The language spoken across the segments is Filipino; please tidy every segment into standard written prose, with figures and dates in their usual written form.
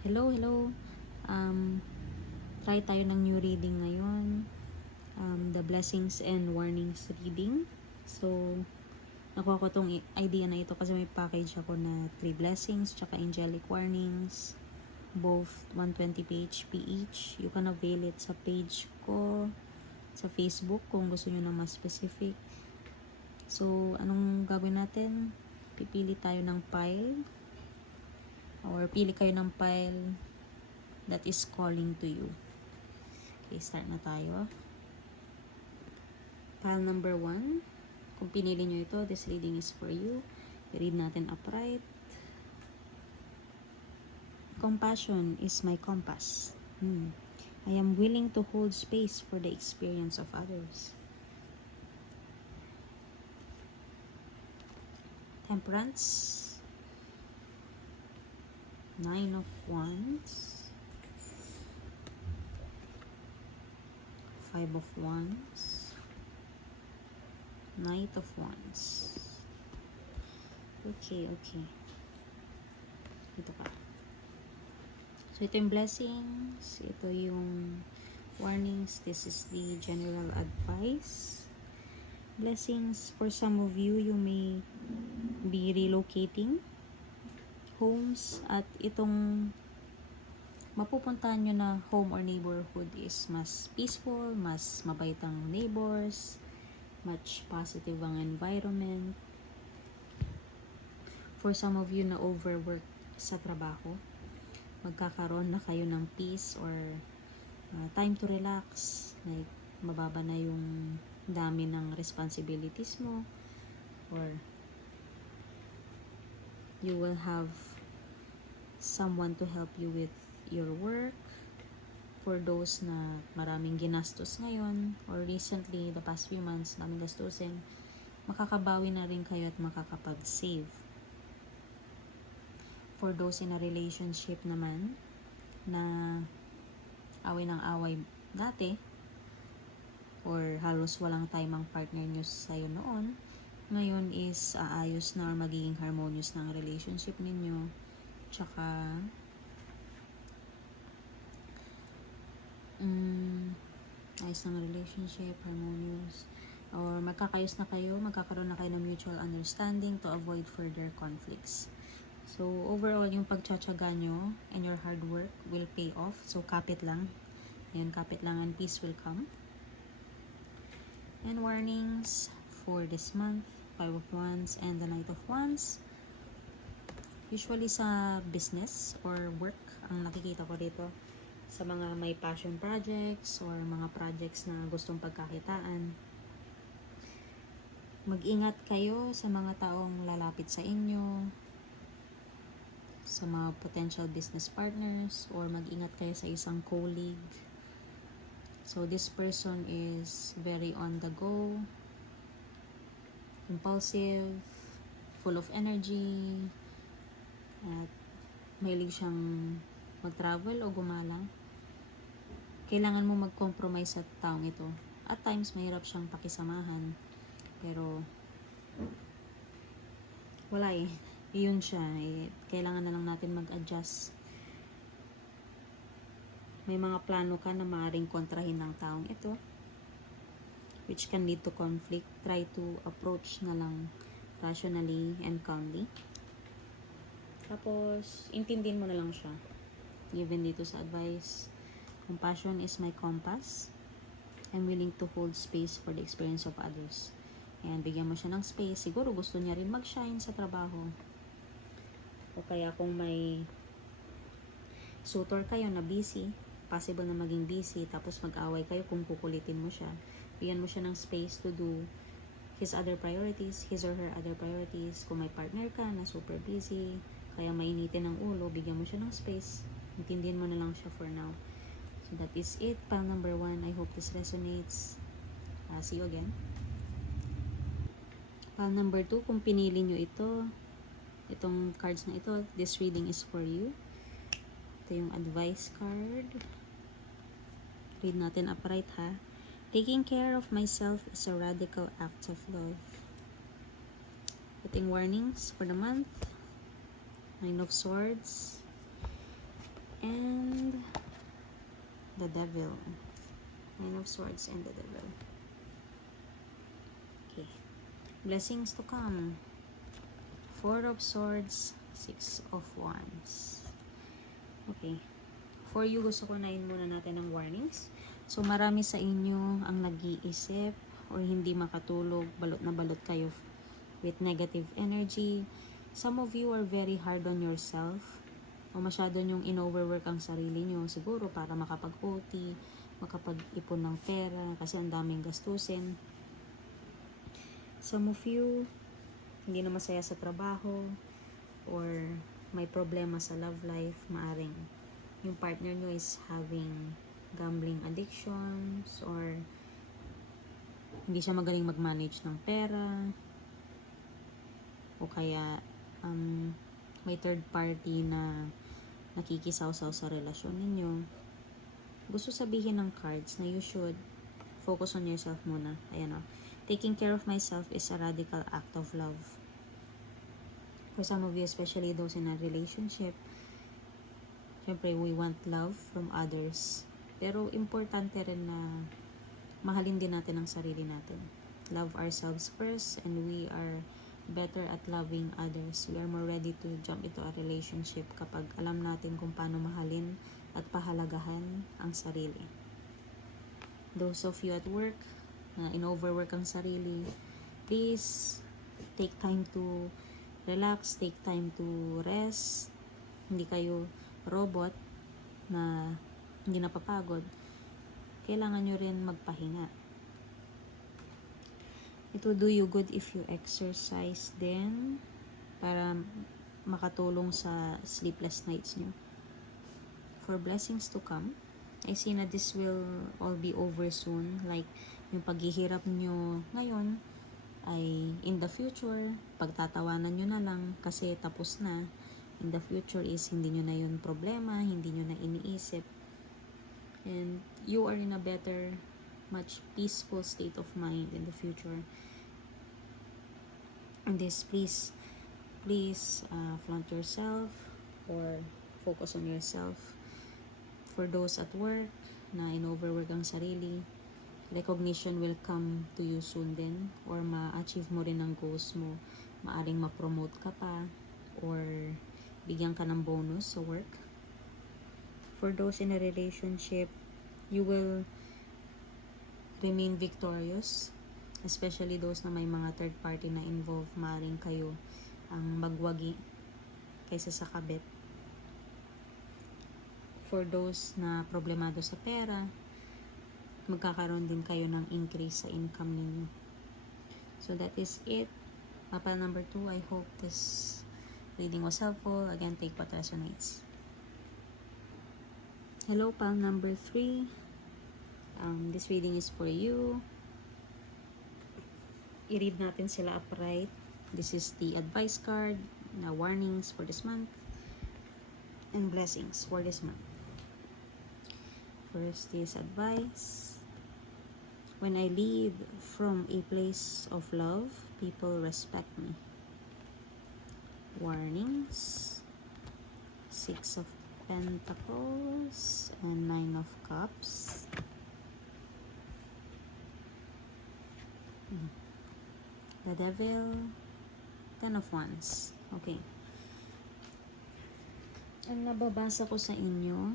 Hello, hello. Um, Try tayo ng new reading ngayon. The Blessings and Warnings reading. So, nakuha ko tong idea na ito kasi may package ako na 3 blessings tsaka angelic warnings. Both 120 PHP each. You can avail it sa page ko sa Facebook kung gusto nyo na mas specific. So, anong gagawin natin? Pipili tayo ng pile or pili kayo ng pile that is calling to you. Okay, start na tayo. Pile number 1. Kung pinili nyo ito, this reading is for you. I-read natin upright. Compassion is my compass. I am willing to hold space for the experience of others. Temperance. 9 of Wands. 5 of Wands. Knight of Wands. Okay. Ito pa. So, ito yung blessings. Ito yung warnings. This is the general advice. Blessings, for some of you, you may be relocating homes at itong mapupuntahan nyo na home or neighborhood is mas peaceful, mas mabait ang neighbors, much positive ang environment. For some of you na overwork sa trabaho, magkakaroon na kayo ng peace or time to relax. Like, mababa na yung dami ng responsibilities mo, or you will have someone to help you with your work. For those na maraming ginastos ngayon or recently, the past few months, daming gastusin, makakabawi na rin kayo at makakapag-save. For those in a relationship naman na away ng away dati or halos walang time ang partner nyo sa'yo noon, ngayon is aayos na or magiging harmonious na ang relationship ninyo. Tsaka ayos na ang relationship, harmonious, or magkakayos na kayo, magkakaroon na kayo ng mutual understanding to avoid further conflicts. So overall, yung pagtsatsaga nyo and your hard work will pay off. So kapit lang. Ayun, kapit lang and peace will come. And warnings for this month, 5 of Wands and the Knight of Wands. Usually sa business or work, ang nakikita ko dito sa mga may passion projects or mga projects na gustong pagkakitaan. Mag-ingat kayo sa mga taong lalapit sa inyo, sa mga potential business partners, or mag-ingat kayo sa isang colleague. So this person is very on the go, impulsive, full of energy, at mahilig siyang mag-travel o gumala. Kailangan mo mag-compromise sa taong ito. At times, mahirap siyang pakisamahan. Pero, wala eh. Iyon siya. Kailangan na lang natin mag-adjust. May mga plano ka na maaaring kontrahin ng taong ito, which can lead to conflict. Try to approach na lang rationally and calmly. Tapos, intindihin mo na lang siya. Given dito sa advice, compassion is my compass. I'm willing to hold space for the experience of others. And bigyan mo siya ng space. Siguro gusto niya rin mag-shine sa trabaho. O kaya kung may suitor kayo na busy, possible na maging busy, tapos mag-away kayo kung kukulitin mo siya. Bigyan mo siya ng space to do his other priorities, his or her other priorities. Kung may partner ka na super busy, kaya mainitin ng ulo, bigyan mo siya ng space. Intindihin mo na lang siya for now. So that is it. Pile number 1. I hope this resonates. See you again. Pile number 2. Kung pinili nyo itong cards na ito, this reading is for you. Ito yung advice card. Read natin upright ha. Taking care of myself is a radical act of love. Ito yung warnings for the month. 9 of Swords. and the Devil. Nine of Swords and the Devil. Okay. Blessings to come. Four of Swords, Six of Wands. Okay. For you, gusto ko na muna natin ng warnings. So, marami sa inyo ang nag-iisip or hindi makatulog, balot na balot kayo with negative energy. Some of you are very hard on yourself. O masyado nyong in-overwork ang sarili nyo. Siguro para makapag-OT, makapag-ipon ng pera, kasi ang daming gastusin. Some of you, hindi na masaya sa trabaho, or may problema sa love life, maaring yung partner nyo is having gambling addictions, or hindi siya magaling mag-manage ng pera, o kaya may third party na nakikisaw-saw sa relasyon ninyo. Gusto sabihin ng cards na you should focus on yourself muna. Ayan o. Taking care of myself is a radical act of love. For some of you, especially those in a relationship, syempre, we want love from others. Pero, importante rin na mahalin din natin ang sarili natin. Love ourselves first, and we are better at loving others. We are more ready to jump into a relationship kapag alam natin kung paano mahalin at pahalagahan ang sarili. Those of you at work na in-overwork ang sarili, please take time to relax, take time to rest. Hindi kayo robot na hindi napapagod. Kailangan nyo rin magpahinga. It will do you good if you exercise din para makatulong sa sleepless nights nyo. For blessings to come, I see na this will all be over soon. Like, yung paghihirap nyo ngayon ay in the future, pagtatawanan nyo na lang kasi tapos na. In the future is hindi nyo na yun problema, hindi nyo na iniisip. And you are in a better, much peaceful state of mind in the future. And this, please flaunt yourself or focus on yourself. For those at work na in-overwork ang sarili, recognition will come to you soon din, or ma-achieve mo rin ang goals mo. Maaring ma-promote ka pa, or bigyan ka ng bonus sa work. For those in a relationship, you will remain victorious, especially those na may mga third party na involved. Maaring kayo ang magwagi kaysa sa kabit. For those na problemado sa pera, magkakaroon din kayo ng increase sa income ninyo. So that is it. Pile number 2, I hope this reading was helpful. Again, take what resonates. Hello, pile number 3. This reading is for you. I-read natin sila upright. This is the advice card, na warnings for this month, and blessings for this month. First is advice. When I lead from a place of love, people respect me. Warnings. 6 of Pentacles and 9 of Cups. The Devil, 10 of Wands. Okay. Ang nababasa ko sa inyo,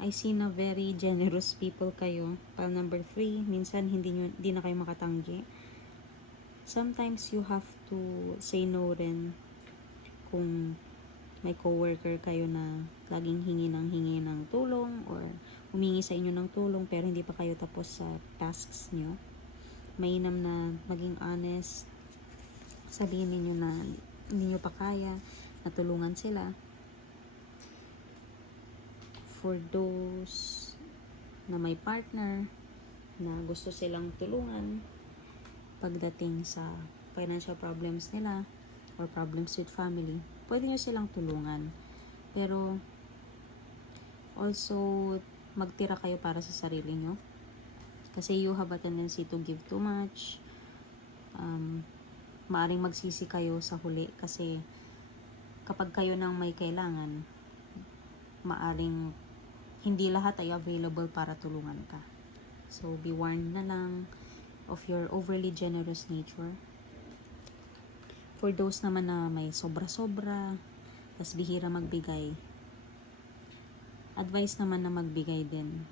I see na very generous people kayo. Pile number 3, minsan hindi na kayo makatanggi. Sometimes you have to say no rin kung may coworker kayo na laging hingi ng tulong, or humingi sa inyo ng tulong pero hindi pa kayo tapos sa tasks nyo. Mainam na maging honest. Sabihin niyo na hindi nyo pa kaya, natulungan sila. For those na may partner na gusto silang tulungan pagdating sa financial problems nila or problems with family, pwede nyo silang tulungan. Pero also, magtira kayo para sa sarili nyo. Kasi you have a tendency to give too much. Maaring magsisi kayo sa huli kasi kapag kayo nang may kailangan, maaring hindi lahat ay available para tulungan ka. So, be warned na lang of your overly generous nature. For those naman na may sobra-sobra, tas bihira magbigay, advice naman na magbigay din.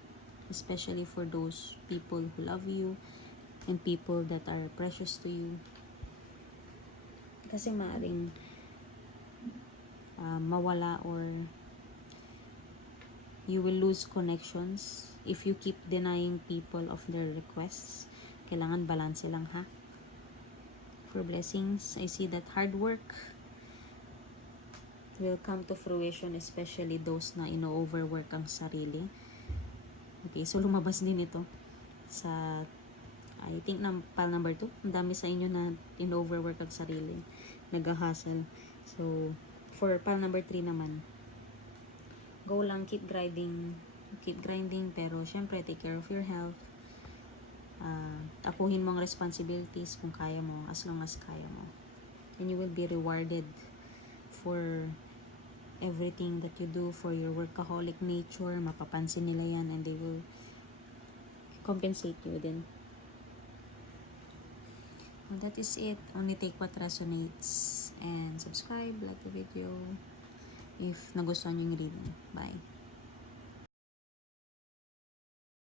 Especially for those people who love you and people that are precious to you. Kasi maaring mawala or you will lose connections if you keep denying people of their requests. Kailangan balance lang, ha? For blessings, I see that hard work will come to fruition, especially those na ino-overwork ang sarili. Okay, so lumabas din ito sa, I think, pile number 2. Ang dami sa inyo na ino-overwork ang sarili, nag-hustle. So, for pile number 3 naman, go lang, keep grinding, pero syempre, take care of your health. Akuhin mo ang responsibilities kung kaya mo, as long as kaya mo. And you will be rewarded for everything that you do, for your workaholic nature. Mapapansin nila yan and they will compensate you din. Well, that is it. Only take what resonates. And subscribe, like the video if nagustuhan nyo yung reading. Bye.